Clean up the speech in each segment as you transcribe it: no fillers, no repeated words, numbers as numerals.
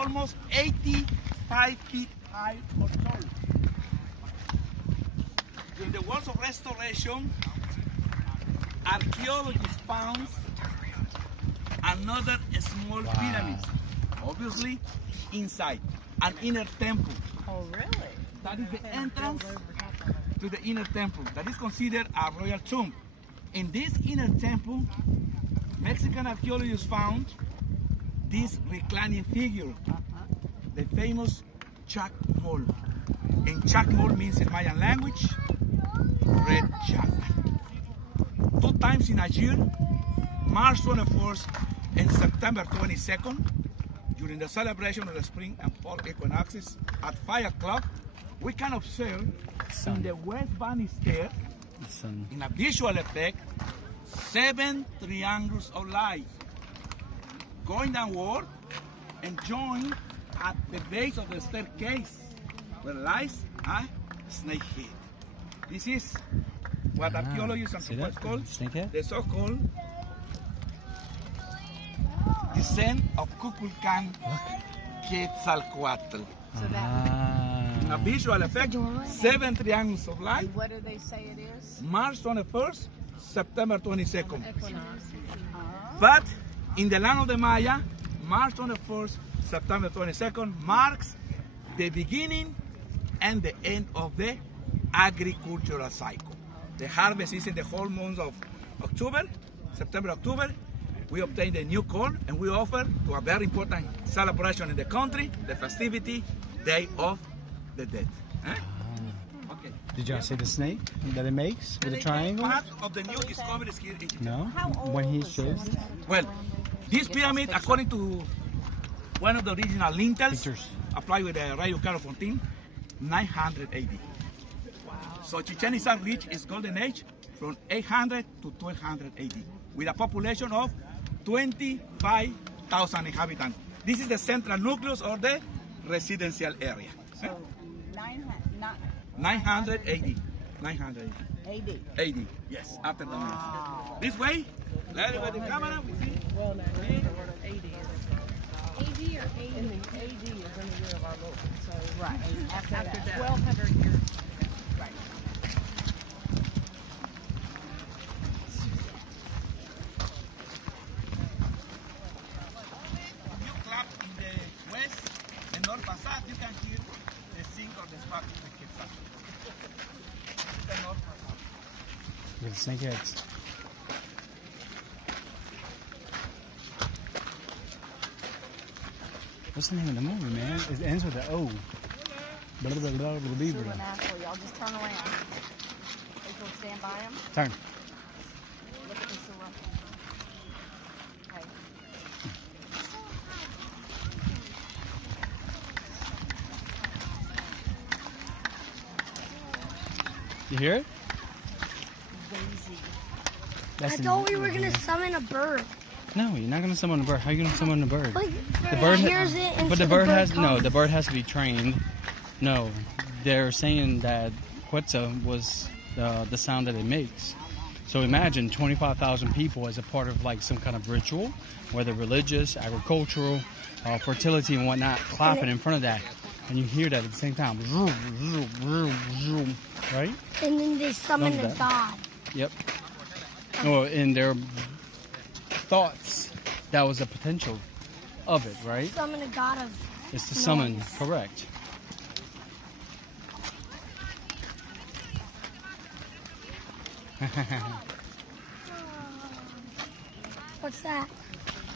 almost 85 feet high or tall. During the works of restoration, archaeologists found another small pyramid, obviously inside, an inner temple. Oh, really? That is the entrance to the inner temple. That is considered a royal tomb. In this inner temple, Mexican archaeologists found this reclining figure, the famous Chacmol. And Chacmol means in Mayan language, red jack. 2 times in a year, March 21st and September 22nd, during the celebration of the spring and fall equinoxes at 5 o'clock, we can observe in the West Banister, in a visual effect, 7 triangles of light going downward and join at the base of the staircase where lies a snake head. This is what archaeologists and anthropologists call the so-called descent of Kukulkan Quetzalcoatl. So that A visual effect, 7 triangles of light. what do they say it is? March 21st, September 22nd. Equinox. But in the land of the Maya, March 21st, September 22nd marks the beginning and the end of the agricultural cycle. The harvest is in the whole month of October, September, October. We obtain the new corn and we offer to a very important celebration in the country, the festivity, Day of the Dead. Okay. Did y'all see the snake that it makes with a triangle? Part of the new discoveries here in Chichen. No? When he shows it? Well, this pyramid, according to one of the original lintels, applied with the Rayo Caro Fontaine, 900 AD. Wow. So Chichen Itza reached its golden age from 800 to 1200 AD, with a population of 25,000 inhabitants. This is the central nucleus or the residential area. So 900 AD. 900 AD. AD, yes, after the wow. This way, let it with the camera, we see. Well, no, the word of AD is. AD or AD? In the AD is in the year of our Lord. So, right, after that. 1200 years. Right. If you clap in the west and north facade, you can hear the sing or the spark of the Quetzal. The north facade. With snake heads. What's the name of the movie, man? It ends with an O. Blah, blah, blah, blah, blah, blah. Y'all just turn around. People stand by him. Turn. Look at this around. Okay. You hear it? I thought we were going to summon a bird. No, you're not going to summon a bird. How are you going to summon a bird? Like, The bird hears it and but so the bird has comes. no. The bird has to be trained. No, they're saying that Quetzal was the sound that it makes. So imagine 25,000 people as a part of like some kind of ritual, whether religious, agricultural, fertility and whatnot, clapping in front of that, and you hear that at the same time, right? And then they summon Love a that. god. Yep. Well, in their thoughts, that was the potential of it, right? Summon a god of It's to summon, noise. correct. What's that?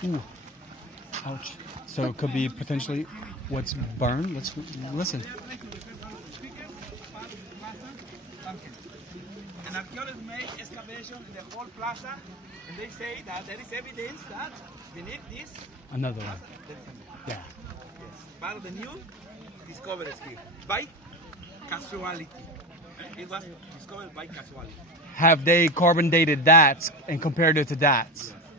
Ooh. Ouch. So it could be potentially what's burned. Let's listen. And archaeologists make excavation in the whole plaza, and they say that there is evidence that beneath this, Another one. there is a Yeah. part of the new discoveries here by casuality. It was discovered by casuality. Have they carbon dated that and compared it to that?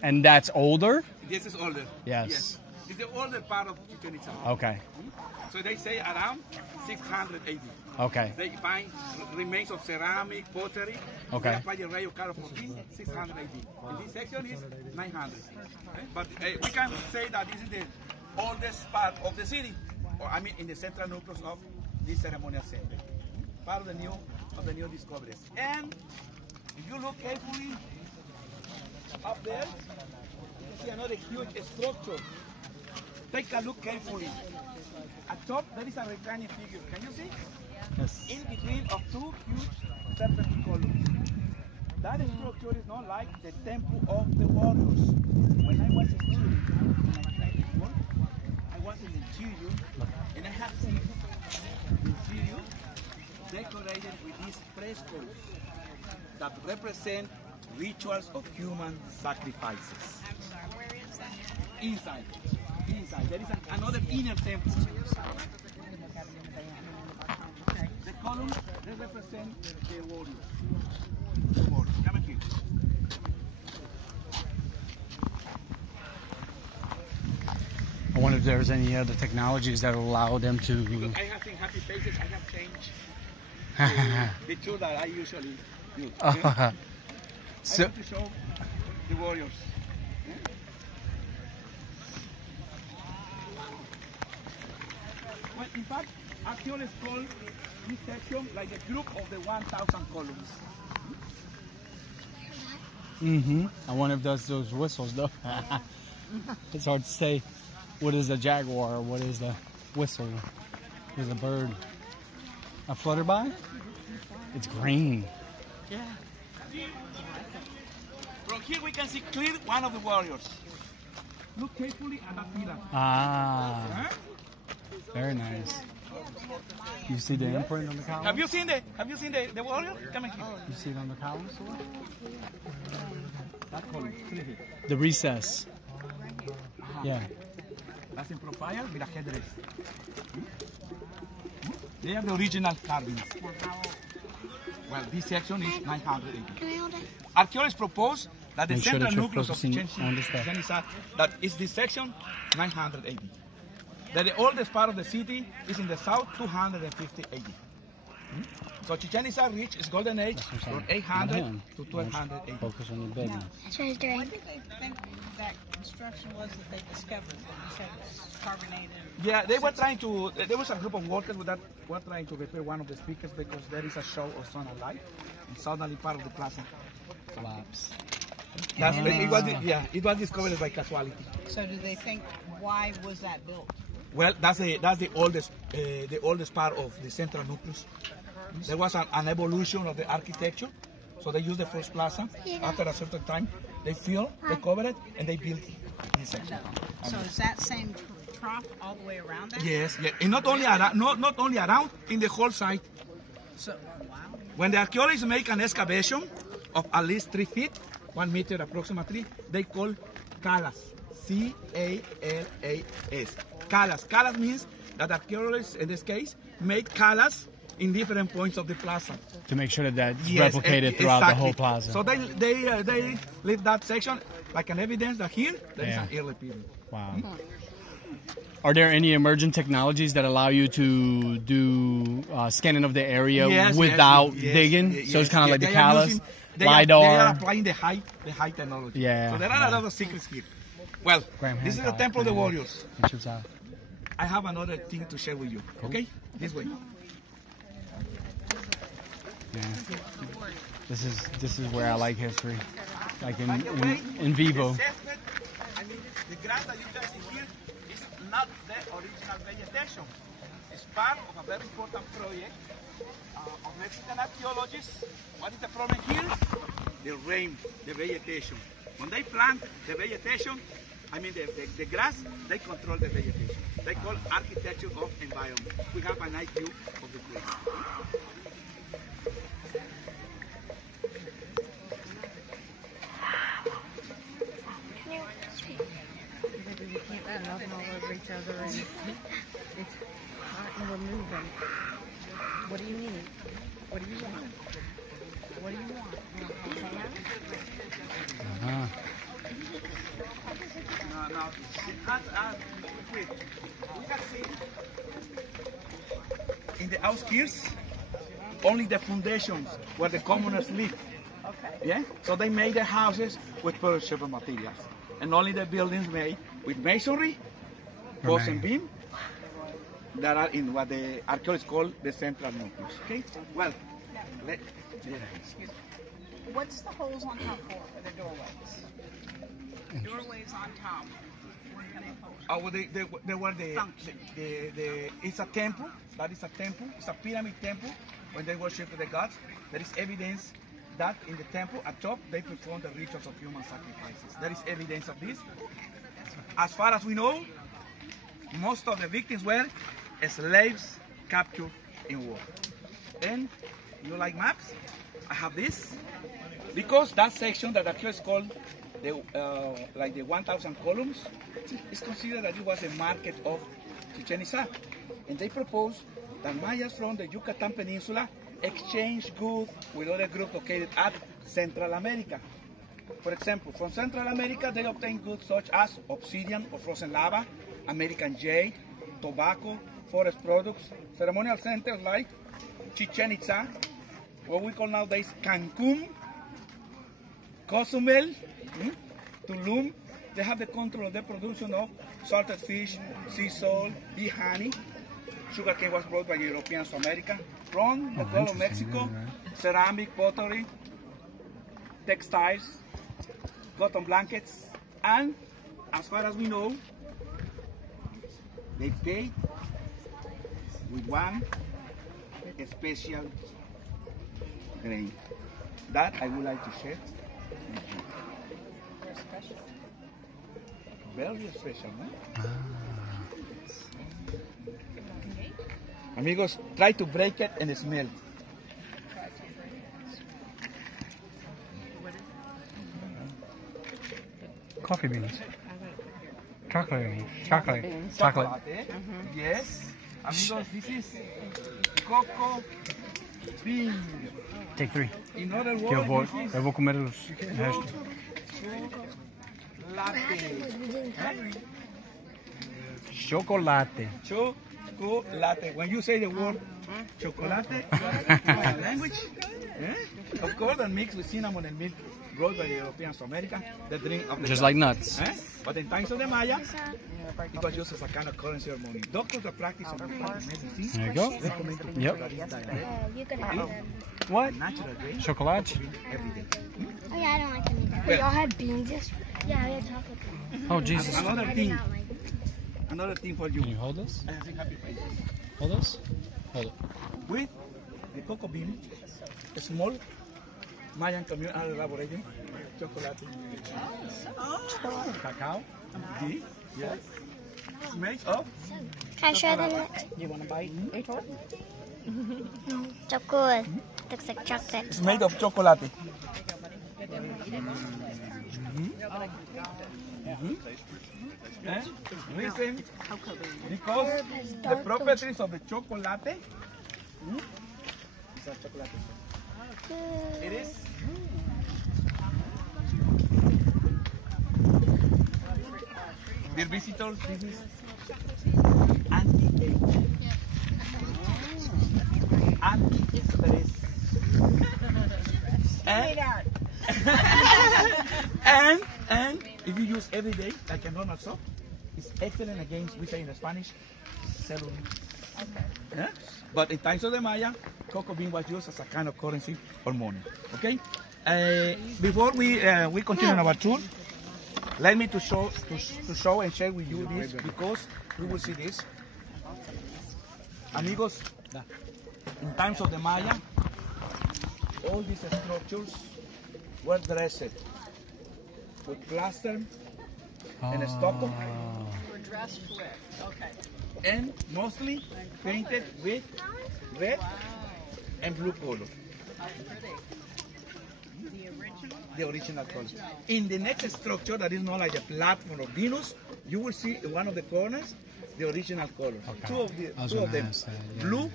And that's older? This is older. Yes. It's the older part of Chichen Itza. Okay. So they say around 600 AD. Okay. They find remains of ceramic, pottery. Okay. They apply the Rayo Caro 14, 600 AD. And this section is 900. Okay? But we can say that this is the oldest part of the city, or I mean in the central nucleus of this ceremonial center. Part of the new discoveries. And if you look carefully up there, you see another huge structure. Take a look carefully. At top, there is a reclining figure. Can you see? Yes. In between of two huge serpentine columns. That structure is not like the temple of the warriors. When I was a student in 1994, I was in the interior, and I have seen the interior decorated with these frescoes that represent rituals of human sacrifices. I'm sorry, where is that? Inside. There is another inner temple. The columns, they represent the warriors. Come here. I wonder if there's any other technologies that allow them to. Look, I have seen happy faces. I have changed the tool that I usually use. So, I want to show the warriors. Well, in fact, archaeologists call this section like a group of the 1,000 columns. I wonder if that's those whistles though. It's hard to say. What is the jaguar? What is the whistle? What is a bird? A flutterby? It's green. Yeah. From here we can see clearly one of the warriors. Look carefully at that pillar. Ah, Huh? very nice. You see the imprint on the column? Have you seen the warrior? Come here. You see it on the column? That column. See here. The recess. Yeah. That's in profile with a headdress. They are the original carvings. Well, this section is 980. Can I hold it? Archaeologists propose that the Make sure central that you're nucleus of focusing on the Chichen stuff. Itza, that is this section, 980. That the oldest part of the city is in the south, 250 AD. So Chichen Itza reached its golden age That's what I'm from saying. 800 Not him. to 1200 AD. Focus on the business. That's what he's What doing. did they think that construction was that they discovered? That you said was carbonated. Yeah, they were trying to, there was a group of workers that were trying to repair one of the speakers because there is a show of sun and light in southern part of the plaza. Collapse. That's, it was discovered by casualty. So do they think, why was that built? Well, that's the oldest part of the central nucleus. There was an evolution of the architecture, so they used the first plaza. After a certain time, they fill, they cover it, and they built this section. So is that same trough all the way around that? Yes, and not only around, in the whole site. So, wow. When the archaeologists make an excavation of at least 3 feet, 1 meter approximately, they call calas. C-A-L-A-S. Calas. Calas means that archaeologists, in this case, made calas in different points of the plaza. To make sure that that's Yes, replicated throughout the whole exactly. plaza. So they leave that section like an evidence that here there is Yeah. an early period. Wow. Are there any emerging technologies that allow you to do scanning of the area Yes, without yes, digging? yes, So it's kind of like the they are callus, using- LiDAR. They are applying the high technology. Yeah, So there are a lot of secrets here. Well, Graham this is the Hancock, Temple of the man. Warriors. Pictures out. I have another thing to share with you. Okay? This way. Yeah. This is where I like history, like By the way, in vivo. the césped, I mean, the grass that you can see here is not the original vegetation. It's part of a very important project of Mexican archaeologists. What is the problem here? The rain, the vegetation. When they plant the vegetation, I mean the grass, they control the vegetation. They call architecture of environment. We have a nice view of the place. We can't let nothing all over each other and it's hot and we're moving. What do you need? What do you want? What do you want? You want a hand? Uh-huh. Now, wait. We can see in the outskirts only the foundations where the commoners live. Okay. Yeah? So they made their houses with perishable materials. And only the buildings made with masonry boson beam that are in what the archaeologists call the central nucleus. Okay? Well, What's the holes on top for the doorways? Doorways on top. Well, they were it's a temple. That is a temple. It's a pyramid temple when they worship the gods. There is evidence that in the temple at top they perform the rituals of human sacrifices. There is evidence of this. As far as we know, most of the victims were slaves captured in war. And you like maps? I have this because that section that archaeologists call the like the 1,000 columns is considered that it was a market of Chichen Itza, and they propose that Mayas from the Yucatan Peninsula exchange goods with other groups located at Central America. For example, from Central America they obtain goods such as obsidian or frozen lava, American jade, tobacco, forest products, ceremonial centers like Chichen Itza, what we call nowadays Cancun, Cozumel, Tulum. They have the control of the production of salted fish, sea salt, bee honey. Sugarcane was brought by Europeans to America. From the Gulf of Mexico, ceramic, pottery, textiles, cotton blankets, and as far as we know, they pay with one special grain that I would like to share with you. Very special, no? Amigos, try to break it and smell. Coffee beans. Chocolate. Yes. Amigos, this is cocoa bean. Take 3. In other Eu words, this is vou comer os restos. chocolate. Chocolate. Chocolate. When you say the word chocolate, language, of course, and mixed with cinnamon and milk brought by the Europeans to America, the drink of the Just gods. like nuts. But in times of the Maya, it was used as a kind of currency or money. Doctors that practice on medicine There you go. recommend to Yep. that is diabetic, You can have them. What? natural way Chocolate? every day. Oh, yeah, I don't like them either. Wait, y'all had beans yesterday? Yeah, we had chocolate beans. Oh, Jesus. Another I did thing, not like them. another thing for you. Can you hold this? I think happy faces. Hold this? Hold it. With the cocoa bean, a small Mayan community are elaborating chocolate, cacao, tea, yes. It's made of Can I share the nut? You want to bite? No. Chocolate. Looks like chocolate. It's made of chocolate. Listen, because the properties of the chocolate, it's a chocolate. It is dear visitors, this is anti-age, anti-stress, and if you use every day like a normal soap, it's excellent against, we say in Spanish, cellulite. Okay. Yeah? But in times of the Maya, cocoa bean was used as a kind of currency or money. Okay. Before we continue on our tour, let me to show and share with you this because we will see this. Amigos, in times of the Maya, all these structures were dressed with plaster and stucco. We're dressed with. Okay. And mostly painted with red and blue color. The original color. In the next structure that is not like the platform of Venus, you will see in one of the corners the original color. Okay. Two of them, blue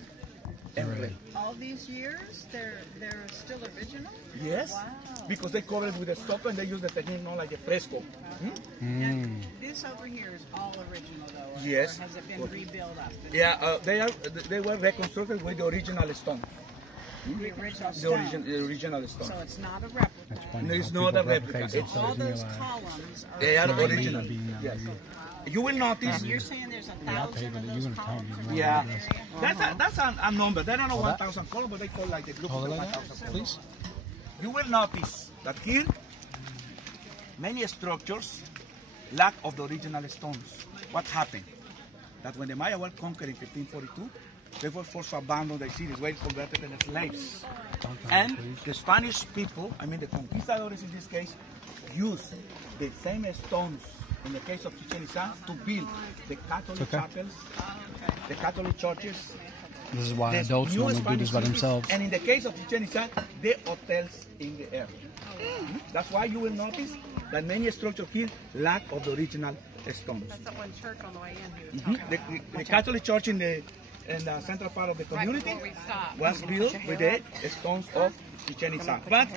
and red. All these years, they're still original? Yes, Wow. because they cover it with a stucco and they use the technique not like a fresco. And this over here is all original though? Yes. Or has it been rebuilt up? Yeah, they were reconstructed with the original stone. The original The stone. original stone. So it's not a replica. No, it's not a replica. It's All those columns are they are original. original. Yes. you will notice. You're saying there's 1,000 of those columns? Yeah, that's a number. They don't know 1,000 columns, but they call like the group of Hold it the like 1,000 that, columns. please. You will notice that here, many structures lack of the original stones. What happened? That when the Maya were conquered in 1542, they were forced to abandon their cities, were converted into slaves. And the Spanish people, I mean the conquistadores in this case, used the same stones in the case of Chichen Itza to build the Catholic chapels, the Catholic churches. This is why the adults new want to do this by Spanish themselves. cities, and in the case of Chichen Itza, the hotels in the area. That's why you will notice that many structures here lack of the original stones. That's that one church on the way in here. The Catholic church in the central part of the community before we stop. was built with the stones of Chichen Itza. But,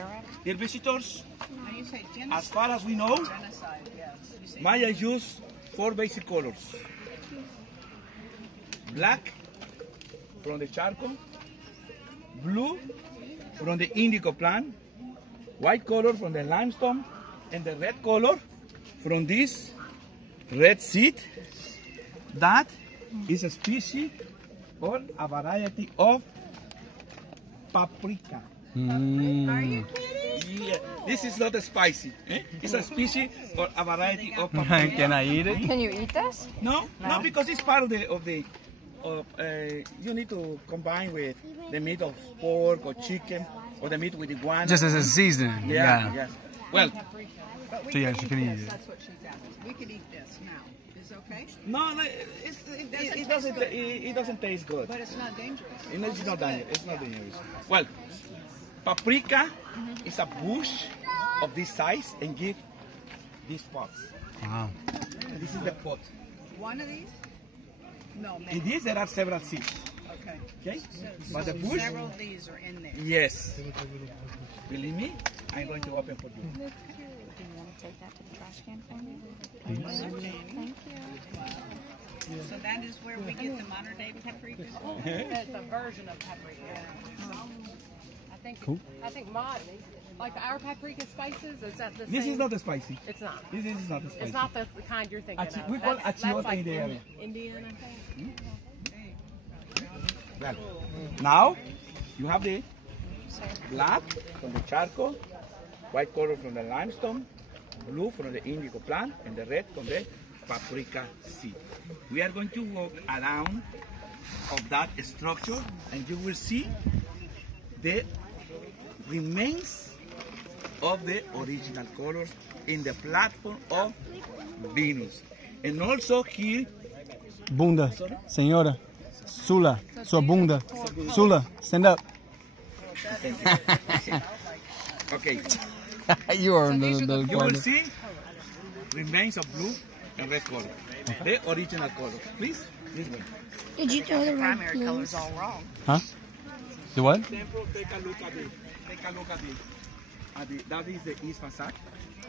dear visitors, Now you say as far as we know, genocide, yes. You say Maya used 4 basic colors. Black from the charcoal, blue from the indigo plant, white color from the limestone, and the red color from this red seed. That is a species or a variety of paprika. Yeah, this is not spicy. It's a species or a variety of paprika. Can I eat it? Can you eat this? No, because it's part of the you need to combine with the meat of pork or chicken or the meat with iguana. Just as a seasoning. Yeah. Yes. Well, But we So, yeah, can she eat can eat this. it. That's what she's asking. We can eat this now. Is it okay? no, it doesn't taste good. But it's not dangerous. It's not dangerous. It's not dangerous. Well, paprika is a bush of this size and give these pods. Wow. And this is the pot. One of these? No, In maybe. this there are several seeds. Okay. Okay, but So the bush. several of these are in there. Yes. Believe me, I'm going to open for you. Do you want to take that to the trash can for me? Thank you. So that is where we get the modern day paprika. It's a version of paprika. I think. Cool. I think like our paprika spices. Is that the same? This is not spicy. It's not. This is not spicy. It's not the kind you're thinking of. We call That's achiote like in the area. Indian, I think. Well, now you have the black from the charcoal, white color from the limestone, blue from the indigo plant, and the red from the paprika seed. We are going to walk around of that structure, and you will see the remains of the original colors in the platform of Venus. And also here, Bunda, señora. Sula, sua bunda. Sula, stand up. okay, You are the you will see remains of blue and red color. The original color. Please, this way. Did you throw the red Primary color's beans? all wrong. Huh? The what? Temple, take a look at the that is the east facade.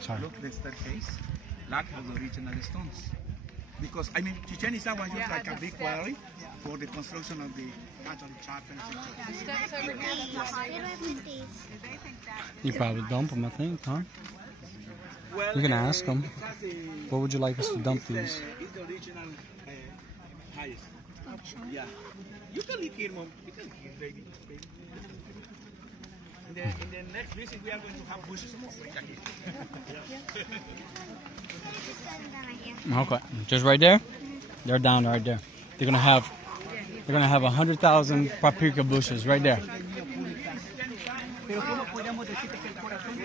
Sorry. Look the staircase. That has the original stones. Because I mean Chichen Itza was just like a big quarry for the construction of the Catholic chapel. Steps over here. Where do I put these? You probably dump them, I think, huh? Well, You can ask them. that's the- Where would you like us to dump it's these? it's the original highest. Yeah. You can live here, Mom. You can live here, baby. In the next visit, we are going to have bushes of paprika here. Okay, just right there. They're down right there. They're gonna have 100,000 paprika bushes right there. Pero ¿cómo podríamos decirte que el corazón de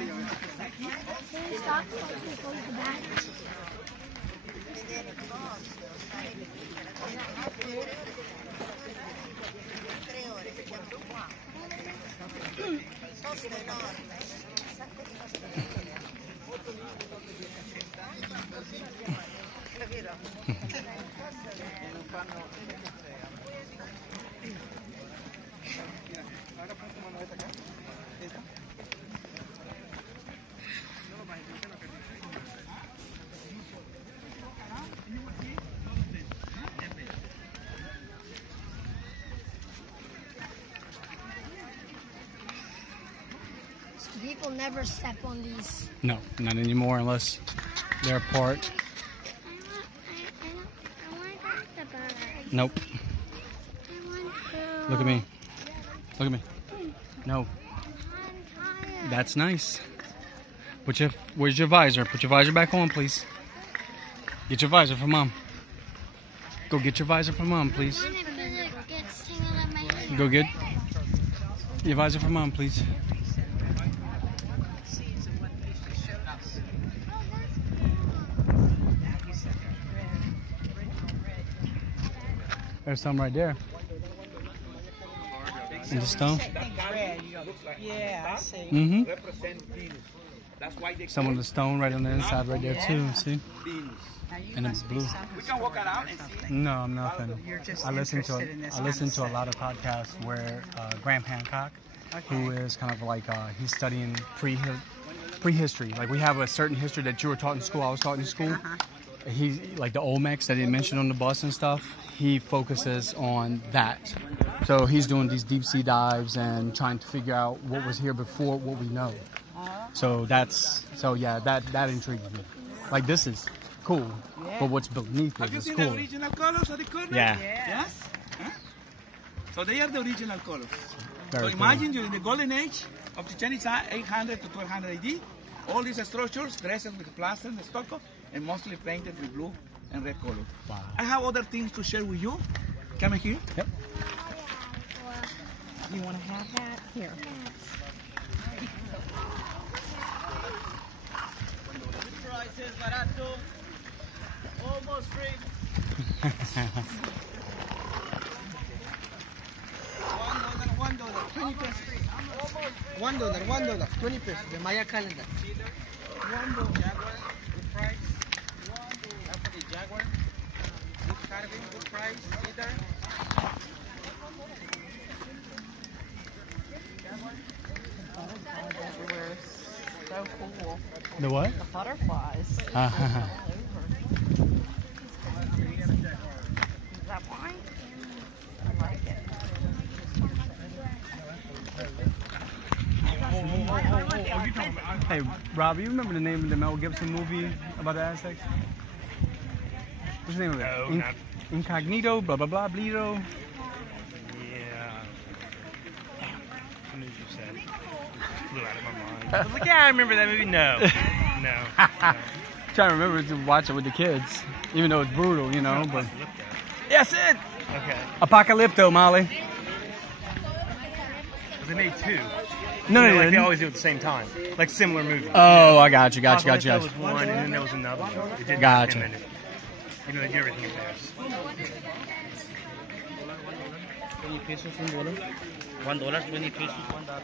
Stop before the back. People never step on these. No, not anymore unless they're part. I Nope. Look at me. Look at me. No. That's nice. Where's your visor? Put your visor back on, please. Get your visor for mom. Go get your visor for mom, please. Go get your visor for mom, please. There's some right there. In the stone. Yeah, I see. Mm-hmm. Represent Venus. That's why they Some of the stone right on the inside right there too, see? Venus. And it's blue. We can walk around and see. No, I'm nothing. You're just I listen interested in this to kind of a lot of podcasts where Graham Hancock, who is kind of like he's studying prehistory. Like we have a certain history that you were taught in school. I was taught in school. He's like the Olmecs that they mentioned on the bus and stuff. He focuses on that. So he's doing these deep sea dives and trying to figure out what was here before what we know. So that intrigues me. Like this is cool, but what's beneath Have it you is seen cool. the original colors of the corner? Yeah. Yes? Huh? So they are the original colors. Very So cool. imagine during the golden age of Chichen Itza, 800 to 1200 AD, all these structures dressed with plaster and stucco and mostly painted with blue and red color. Wow. I have other things to share with you. Come here. Yep. You want to have that? Here. Almost free. $1, 20 pesos. $1, 20 pesos, the Maya calendar. $1. Jaguar, good price. That's for the Jaguar. Good carving, good price. Either. So cool. The what? The butterflies. Is that why? I like it. Hey, Rob, you remember the name of the Mel Gibson movie about the Aztecs? What's the name of it? No, not. Incognito, blah, blah, blah, blido. Yeah. I knew you said. It flew out of my mind. I was like, yeah, I remember that movie. No. No. Trying to remember to watch it with the kids, even though it's brutal, you know. But yes, it. Okay. Apocalypto, Molly. They made two. No, You know, no, like they no. always do at the same time. Like similar movies. Oh, I got you. Apocalypto was one, and then there was another one. It didn't Gotcha. have 10 minutes. You know, they do everything in pairs. $20 pesos, $1, 20 pesos, $1.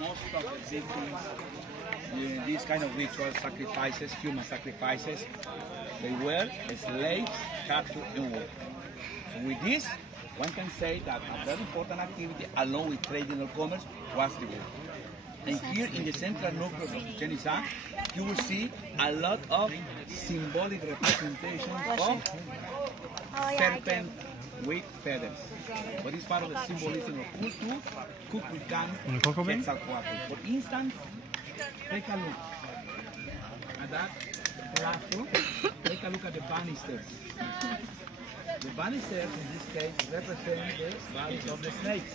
Most of the victims, these kind of ritual sacrifices, human sacrifices, they were slaves captured in war. So with this, one can say that a very important activity along with trading or commerce was the war. And here in the central nucleus of Chichen Itza, you will see a lot of symbolic representations of serpent with feathers. What is part of the symbolism of Kultu, Kukulkan, Quetzalcoatl. For instance, take a look at that plateau. Take a look at the banisters. The banisters in this case represent the bodies of the snakes.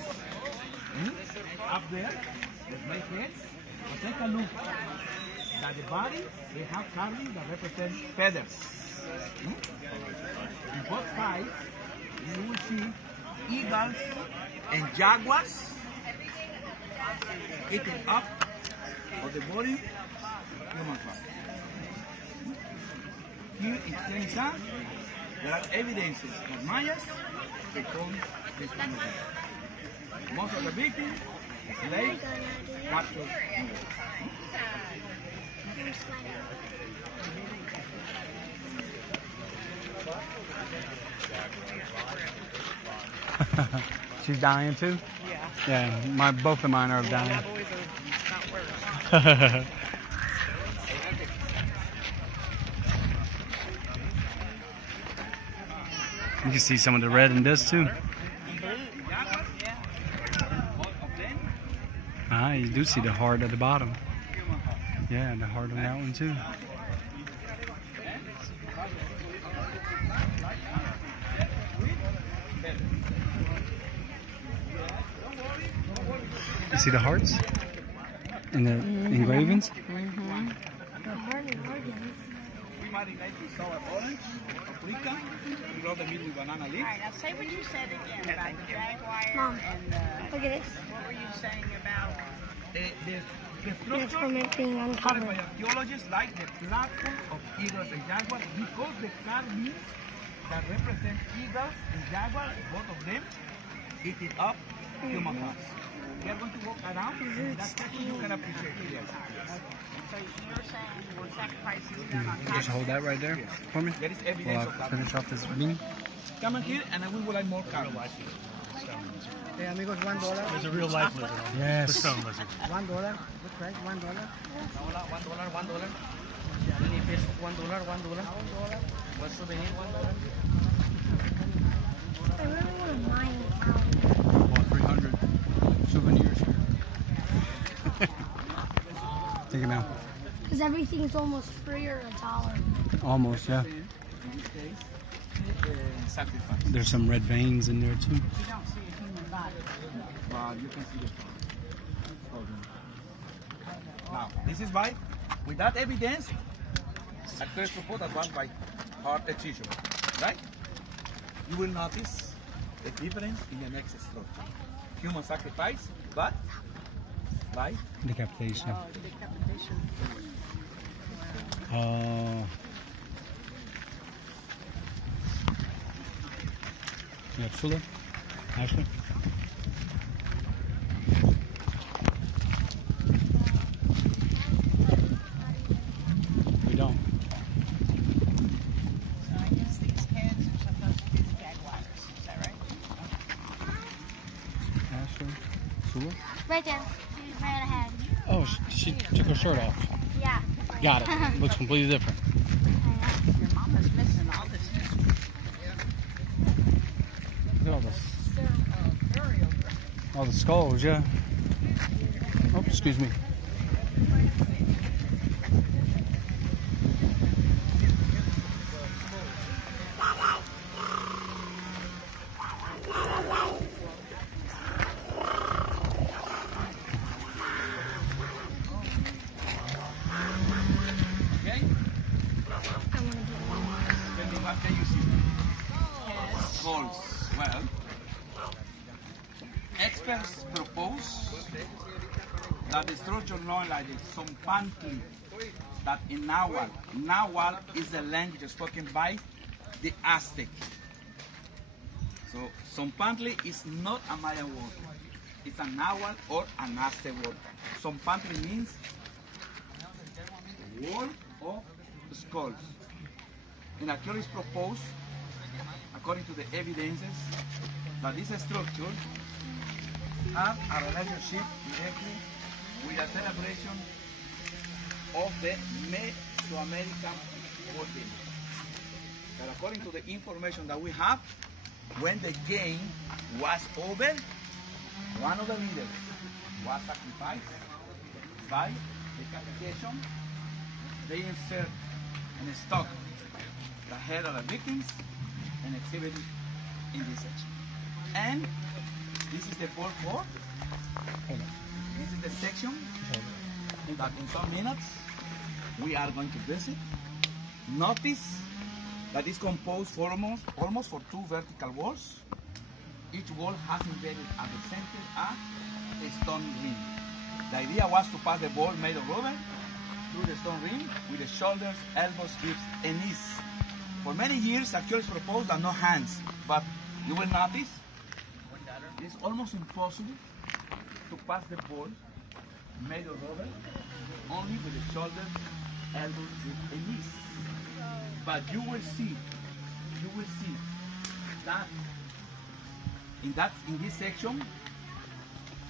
Up there, the snake heads. But take a look at the body, they have carving that represent feathers. On both sides, you will see eagles and jaguars eating up of the body of human part. Here in Chichen Itza, there are evidences that Mayas performed this kind of thing. Most of the victims, slaves, captured. She's dying too? Yeah. Yeah, both of mine are dying. Yeah, boys are not worse. You can see some of the red in this too. Ah, you do see the heart at the bottom. Yeah, the heart on that one too. see the hearts and the engravings? Mm-hmm. We marinate with sour orange, paprika, we rub the meat with banana All leaves. right, now say what you said again about the jaguar Mom, and look at this. what were you saying about? The The structure excrement being discovered by uncovered. archaeologists like the platform of eagles and jaguars because the carvings that represent eagles and jaguars, both of them, eating up human hearts. We are going to walk around. That's something you can appreciate. Yes. So you're saying we're sacrificing them on top. Just hold that right there for me. There is While evidence of I that. finish off this bean. Come in here and then we will like more carvings. Hey, amigos, $1. There's a real life lizard. The Yes. stone lizard. $1. Good price, $1. $1. Any peso, $1. What's the name? $1. I really want to mine out. About 300 souvenirs here. Take it now. Because everything's almost free or $1. Almost, yeah. Sacrifice. There's some red veins in there too. You don't see a human body. You can see the now, this is by, with that evidence, a first report advanced by Hart and Chichen, right? You will notice the difference in the next structure. Human sacrifice, but by Decapitation. Oh, decapitation. You have Sula? Ashley? We don't. So I guess these heads are supposed to be the jaguars. Is that right? Ashley? Sula? Right there. She's right ahead. Oh, she took her shirt off. Yeah. Got it. Looks completely different. Your mama's missing all this history. Look at all the skulls, yeah. Oh, excuse me. okay? I want to get one. Tell me what can you see? Skulls. Well, experts propose that the structure known like the Zompantli, that in Nahuatl is the language spoken by the Aztec. So Zompantli is not a Maya word. It's a Nahuatl or an Aztec word. Zompantli means wall of skulls. And archaeologists propose, according to the evidences, that this structure have a relationship directly with the celebration of the Mesoamerican birthday. But according to the information that we have, when the game was over, one of the leaders was sacrificed by decapitation. They insert and stock the head of the victims and exhibit it in this section. And this is the ball court. This is the section that in some minutes we are going to visit. Notice that is composed for almost for two vertical walls. Each wall has embedded at the center a stone ring. The idea was to pass the ball made of rubber through the stone ring with the shoulders, elbows, hips, and knees. For many years, archaeologists proposed that no hands, but you will notice it is almost impossible to pass the ball made of rubber only with the shoulders, elbows, hips, and knees. But you will see that in this section,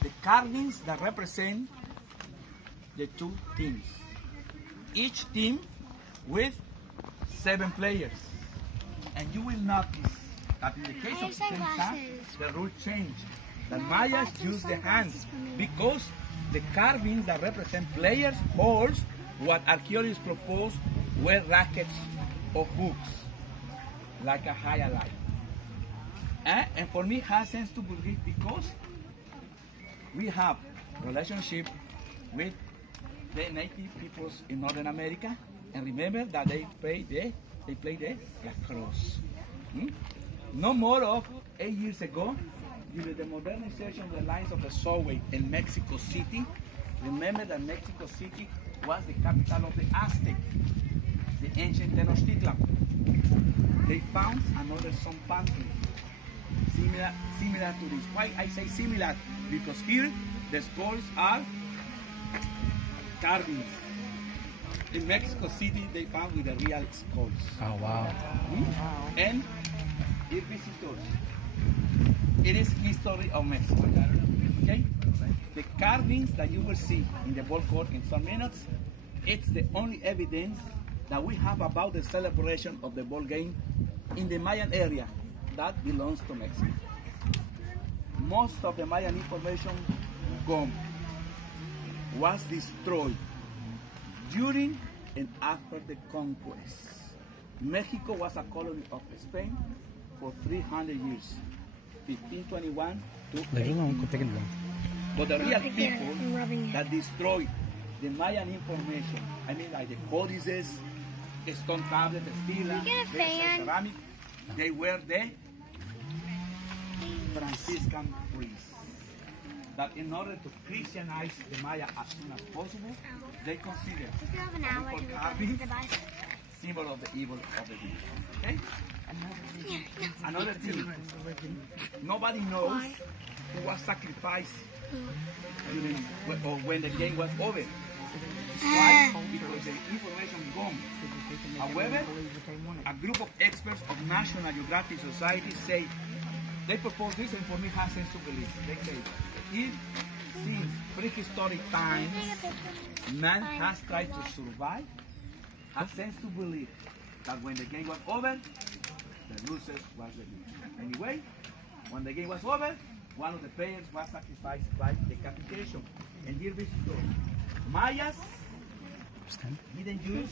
the carvings that represent the two teams. Each team with 7 players. And you will notice that in the case of Chichen, the rule changed. The Mayas used the hands because the carvings that represent players hold what archaeologists propose were rackets or hooks, like a highlight. And for me, it has sense to believe because we have relationship with the native peoples in Northern America. And remember that they play the lacrosse. No more of 8 years ago, during the modernization of the lines of the subway in Mexico City, remember that Mexico City was the capital of the Aztec, the ancient Tenochtitlan. They found another sun pantry, similar to this. Why I say similar? Because here the skulls are carvings. In Mexico City, they found with the real skulls. Oh, wow. And dear visitors, it is history of Mexico. Okay? The carvings that you will see in the ball court in some minutes, it's the only evidence that we have about the celebration of the ball game in the Mayan area that belongs to Mexico. Most of the Mayan information gone, was destroyed during and after the conquest. Mexico was a colony of Spain for 300 years, 1521 to 18. But the real people that destroyed the Mayan information, I mean like the codices, stone tablets, stela, ceramic, they were the Franciscan priests. That in order to Christianize the Maya as soon as possible, they consider carving symbol of the evil of the people. Okay? Another thing, nobody knows who was sacrificed during or when the game was over. Why? Because the information is gone. However, a group of experts of National Geographic Society say they propose this, and for me has sense to believe. They say, if since prehistoric times man has tried to survive, has sense to believe that when the game was over, the losers was the loser. Anyway, when the game was over, one of the players was sacrificed by decapitation. And here we go. Mayas didn't use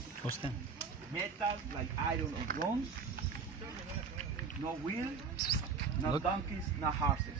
metals like iron or bronze, no wheel, no donkeys, no horses.